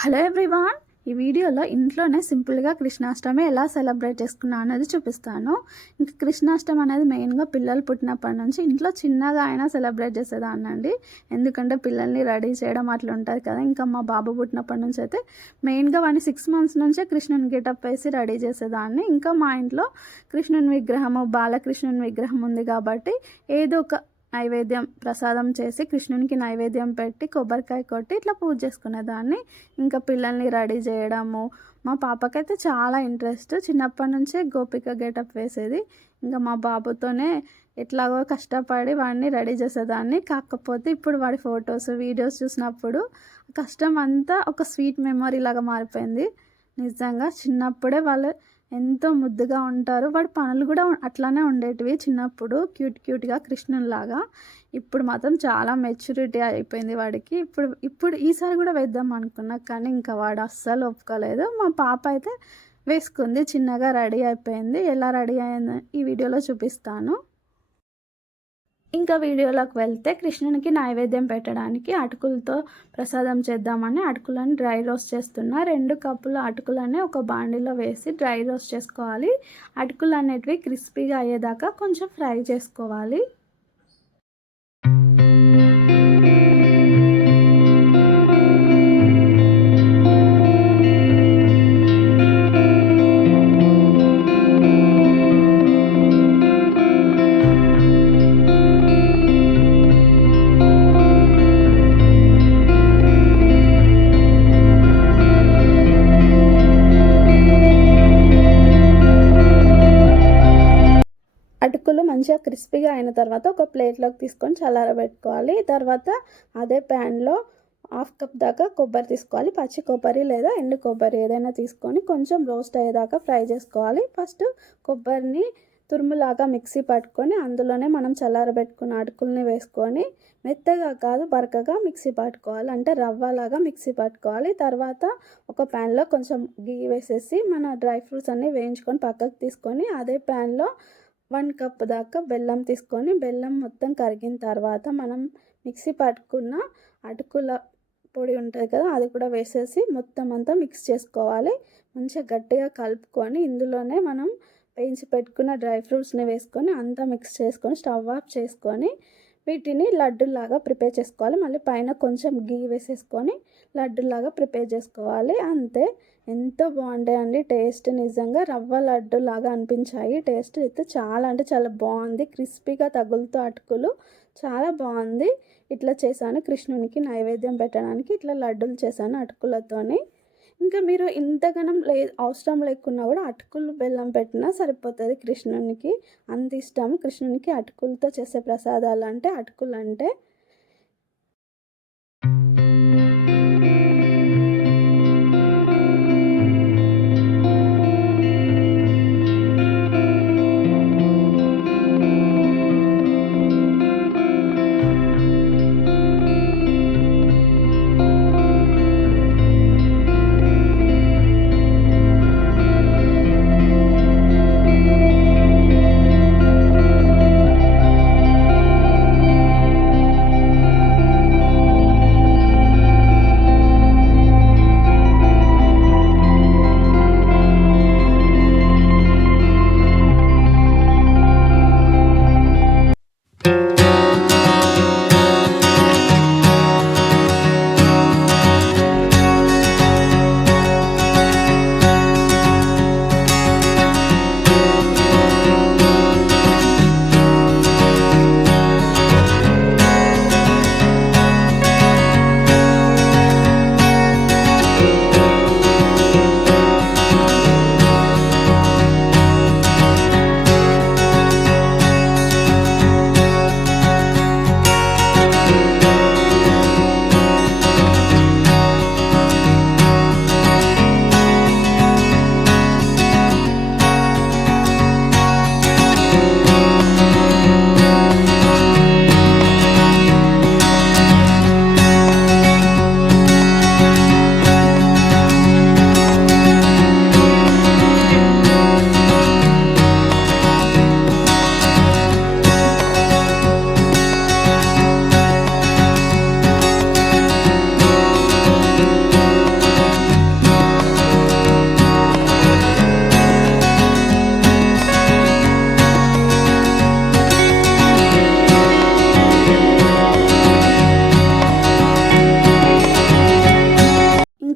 Hello everyone, ఈ వీడియోలో ఇంట్లోనే సింపుల్గా కృష్ణాష్టమి ఎలా సెలబ్రేట్ చేసుకున్నా అనేది చూపిస్తాను. ఇంకా కృష్ణాష్టమి అనేది మెయిన్గా పిల్లలు పుట్టినప్పటి నుంచి ఇంట్లో చిన్నగా అయినా సెలబ్రేట్ చేసేదాన్నండి. ఎందుకంటే పిల్లల్ని రెడీ చేయడం అట్లా ఉంటుంది కదా. ఇంకా మా బాబు పుట్టినప్పటి నుంచి అయితే మెయిన్గా వాడిని 6 months నుంచే కృష్ణుని గెటప్ వేసి రెడీ చేసేదాన్ని. ఇంకా మా ఇంట్లో కృష్ణుని విగ్రహము, బాలకృష్ణుని విగ్రహం ఉంది కాబట్టి ఏదో ఒక నైవేద్యం ప్రసాదం చేసి కృష్ణునికి నైవేద్యం పెట్టి కొబ్బరికాయ కొట్టి ఇట్లా పూజ చేసుకునేదాన్ని. ఇంకా పిల్లల్ని రెడీ చేయడము, మా పాపకైతే చాలా ఇంట్రెస్ట్. చిన్నప్పటి నుంచే గోపిక గెటప్ వేసేది. ఇంకా మా బాబుతోనే ఎట్లాగో కష్టపడి వాడిని రెడీ చేసేదాన్ని. కాకపోతే ఇప్పుడు వాడి ఫొటోస్ వీడియోస్ చూసినప్పుడు కష్టం అంతా ఒక స్వీట్ మెమొరీ లాగా మారిపోయింది. నిజంగా చిన్నప్పుడే వాళ్ళు ఎంతో ముద్దుగా ఉంటారు. వాడి పనులు కూడా అట్లానే ఉండేటివి చిన్నప్పుడు, క్యూట్గా కృష్ణునిలాగా. ఇప్పుడు మాత్రం చాలా మెచ్యూరిటీ అయిపోయింది వాడికి. ఇప్పుడు ఈసారి కూడా వేద్దాం అనుకున్నా, కానీ ఇంకా వాడు అస్సలు ఒప్పుకోలేదు. మా పాప అయితే వేసుకుంది, చిన్నగా రెడీ అయిపోయింది. ఎలా రెడీ అయింది ఈ వీడియోలో చూపిస్తాను. ఇంకా వీడియోలోకి వెళ్తే కృష్ణునికి నైవేద్యం పెట్టడానికి అటుకులతో ప్రసాదం చేద్దామని అటుకులను డ్రై రోస్ట్ చేస్తున్నా. 2 కప్పుల అటుకులని ఒక బాండిలో వేసి డ్రై రోస్ట్ చేసుకోవాలి. అటుకులు అనేటివి క్రిస్పీగా అయ్యేదాకా కొంచెం ఫ్రై చేసుకోవాలి. అటుకులు మంచిగా క్రిస్పీగా అయిన తర్వాత ఒక ప్లేట్లోకి తీసుకొని చల్లారబెట్టుకోవాలి. తర్వాత అదే ప్యాన్లో 1/2 cup దాకా కొబ్బరి తీసుకోవాలి. పచ్చి కొబ్బరి లేదా ఎండు కొబ్బరి ఏదైనా తీసుకొని కొంచెం రోస్ట్ అయ్యేదాకా ఫ్రై చేసుకోవాలి. ఫస్ట్ కొబ్బరిని తురుములాగా మిక్సీ పట్టుకొని అందులోనే మనం చల్లారబెట్టుకున్న అటుకుల్ని వేసుకొని మెత్తగా కాదు బరకగా మిక్సీ పట్టుకోవాలి. అంటే రవ్వలాగా మిక్సీ పట్టుకోవాలి. తర్వాత ఒక ప్యాన్లో కొంచెం గీ వేసేసి మన డ్రై ఫ్రూట్స్ అన్నీ వేయించుకొని పక్కకు తీసుకొని అదే ప్యాన్లో 1 cup దాకా బెల్లం తీసుకొని బెల్లం మొత్తం కరిగిన తర్వాత మనం మిక్సీ పట్టుకున్న అటుకుల పొడి ఉంటుంది కదా, అది కూడా వేసేసి మొత్తం అంతా మిక్స్ చేసుకోవాలి. మంచిగా గట్టిగా కలుపుకొని ఇందులోనే మనం వేయించి పెట్టుకున్న డ్రై ఫ్రూట్స్ని వేసుకొని అంతా మిక్స్ చేసుకొని స్టవ్ ఆఫ్ చేసుకొని వీటిని లడ్డులాగా ప్రిపేర్ చేసుకోవాలి. మళ్ళీ పైన కొంచెం గీ వేసేసుకొని లడ్డులాగా ప్రిపేర్ చేసుకోవాలి. అంతే, ఎంతో బాగుంటాయండి టేస్ట్. నిజంగా రవ్వ లడ్డు లాగా అనిపించాయి. టేస్ట్ అయితే చాలా అంటే చాలా బాగుంది. క్రిస్పీగా తగులుతూ అటుకులు చాలా బాగుంది. ఇట్లా చేశాను కృష్ణునికి నైవేద్యం పెట్టడానికి. ఇట్లా లడ్డూలు చేశాను అటుకులతోని. ఇంకా మీరు ఇంతగానం అవసరం లేకున్నా కూడా అటుకులు బెల్లం పెట్టినా సరిపోతుంది. కృష్ణునికి అంత ఇష్టం. కృష్ణునికి అటుకులతో చేసే ప్రసాదాలు అంటే అటుకులు అంటే.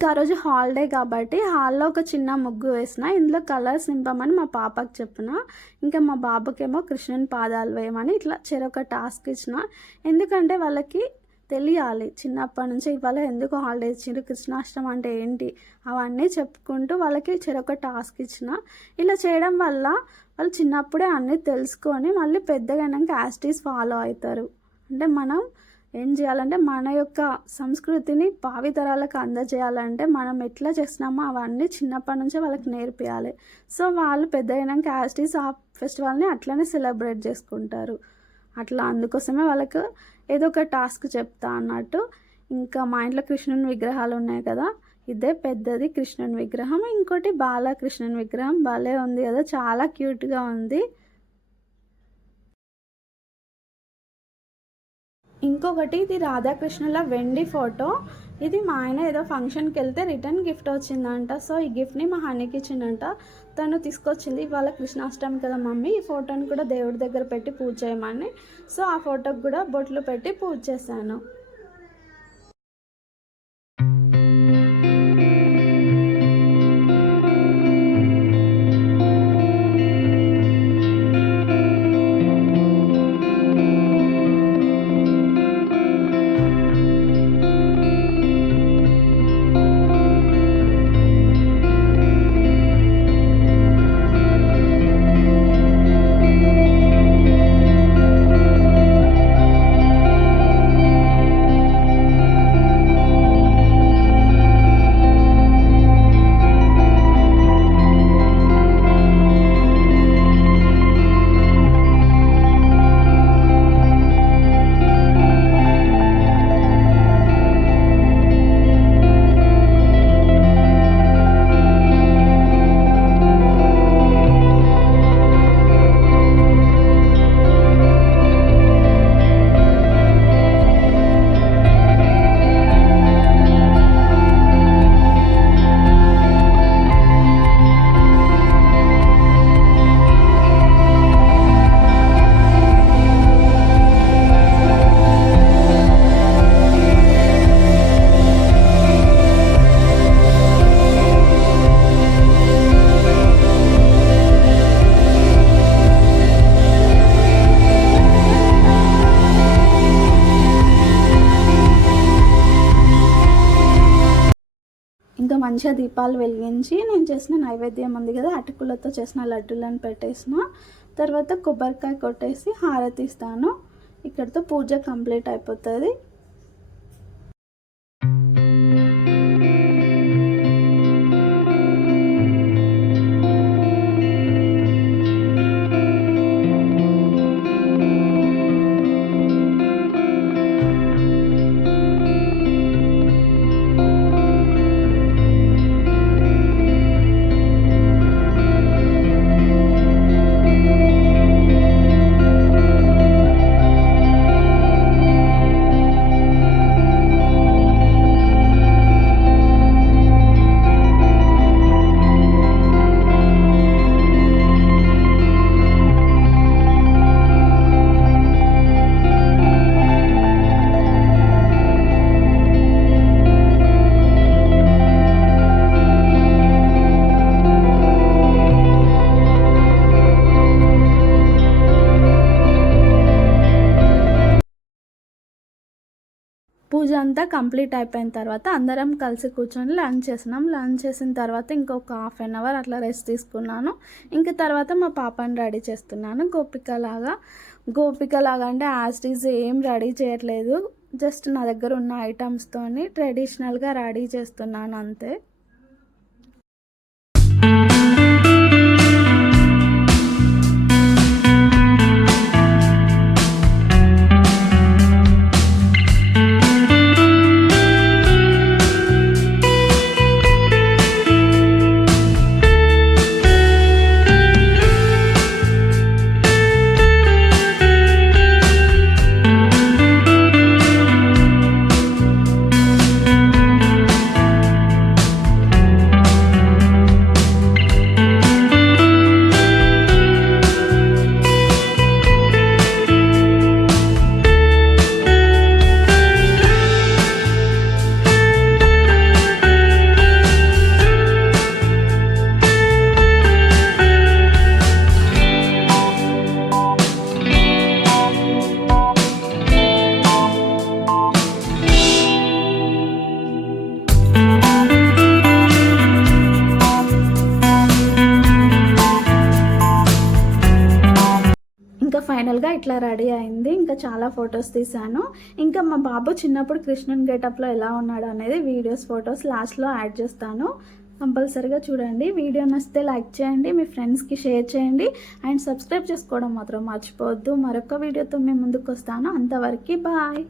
ఇంకా ఆ రోజు హాలిడే కాబట్టి హాల్లో ఒక చిన్న ముగ్గు వేసిన, ఇందులో కలర్స్ నింపమని మా పాపకు చెప్పిన, ఇంకా మా బాబుకేమో కృష్ణుని పాదాలు వేయమని ఇట్లా చెరొక టాస్క్ ఇచ్చిన. ఎందుకంటే వాళ్ళకి తెలియాలి చిన్నప్పటి నుంచి ఇవాళ ఎందుకు హాలిడే ఇచ్చిండ్రు, కృష్ణాష్టమి అంటే ఏంటి, అవన్నీ చెప్పుకుంటూ వాళ్ళకి చెరొక టాస్క్ ఇచ్చిన. ఇలా చేయడం వల్ల వాళ్ళు చిన్నప్పుడే అన్నీ తెలుసుకొని మళ్ళీ పెద్దగా అయినాక యాస్టీస్ ఫాలో అవుతారు. అంటే మనం ఏం చేయాలంటే మన యొక్క సంస్కృతిని భావితరాలకు అందజేయాలంటే మనం ఎట్లా చేస్తున్నామో అవన్నీ చిన్నప్పటి నుంచే వాళ్ళకి నేర్పియాలి. సో వాళ్ళు పెద్ద అయినాక యాస్టీస్ ఆ ఫెస్టివల్ని అట్లనే సెలబ్రేట్ చేసుకుంటారు. అట్లా అందుకోసమే వాళ్ళకు ఏదో ఒక టాస్క్ చెప్తా అన్నట్టు. ఇంకా మా ఇంట్లో కృష్ణుని విగ్రహాలు ఉన్నాయి కదా, ఇదే పెద్దది కృష్ణుని విగ్రహం, ఇంకోటి బాలకృష్ణుని విగ్రహం. భలే ఉంది కదా, చాలా క్యూట్గా ఉంది. ఇంకొకటి ఇది రాధాకృష్ణుల వెండి ఫోటో. ఇది మా ఆయన ఏదో ఫంక్షన్కి వెళ్తే రిటర్న్ గిఫ్ట్ వచ్చిందంట. సో ఈ గిఫ్ట్ని మా హనీకి ఇచ్చిందంట, తను తీసుకొచ్చింది. ఇవాళ కృష్ణాష్టమి కదా మమ్మీ, ఈ ఫోటోని కూడా దేవుడి దగ్గర పెట్టి పూజ చేయమని. సో ఆ ఫోటోకి కూడా బొట్లు పెట్టి పూజ చేశాను. ఇంకా మంచిగా దీపాలు వెలిగించి నేను చేసిన నైవేద్యం ఉంది కదా, అటుకులతో చేసిన లడ్డూలను పెట్టేసిన తర్వాత కొబ్బరికాయ కొట్టేసి హారతి ఇస్తాను. ఇక్కడితో పూజ కంప్లీట్ అయిపోతుంది. పూజ అంతా కంప్లీట్ అయిపోయిన తర్వాత అందరం కలిసి కూర్చొని లంచ్ చేసినాం. లంచ్ చేసిన తర్వాత ఇంకొక హాఫ్ అన్ అవర్ అట్లా రెస్ట్ తీసుకున్నాను. ఇంకా తర్వాత మా పాపని రెడీ చేస్తున్నాను గోపికలాగా అంటే యాజ్ ఈజ్ ఏం రెడీ చేయట్లేదు, జస్ట్ నా దగ్గర ఉన్న ఐటమ్స్తోని ట్రెడిషనల్గా రెడీ చేస్తున్నాను అంతే. ఇట్లా రెడీ అయింది. ఇంకా చాలా ఫొటోస్ తీశాను. ఇంకా మా బాబు చిన్నప్పుడు కృష్ణుని గెటప్లో ఎలా ఉన్నాడు అనేది వీడియోస్, ఫొటోస్ లాస్ట్లో యాడ్ చేస్తాను. కంపల్సరీగా చూడండి. వీడియో నచ్చితే లైక్ చేయండి, మీ ఫ్రెండ్స్కి షేర్ చేయండి అండ్ సబ్స్క్రైబ్ చేసుకోవడం మాత్రం మర్చిపోవద్దు. మరొక వీడియోతో మేము ముందుకు వస్తాను. అంతవరకు బాయ్.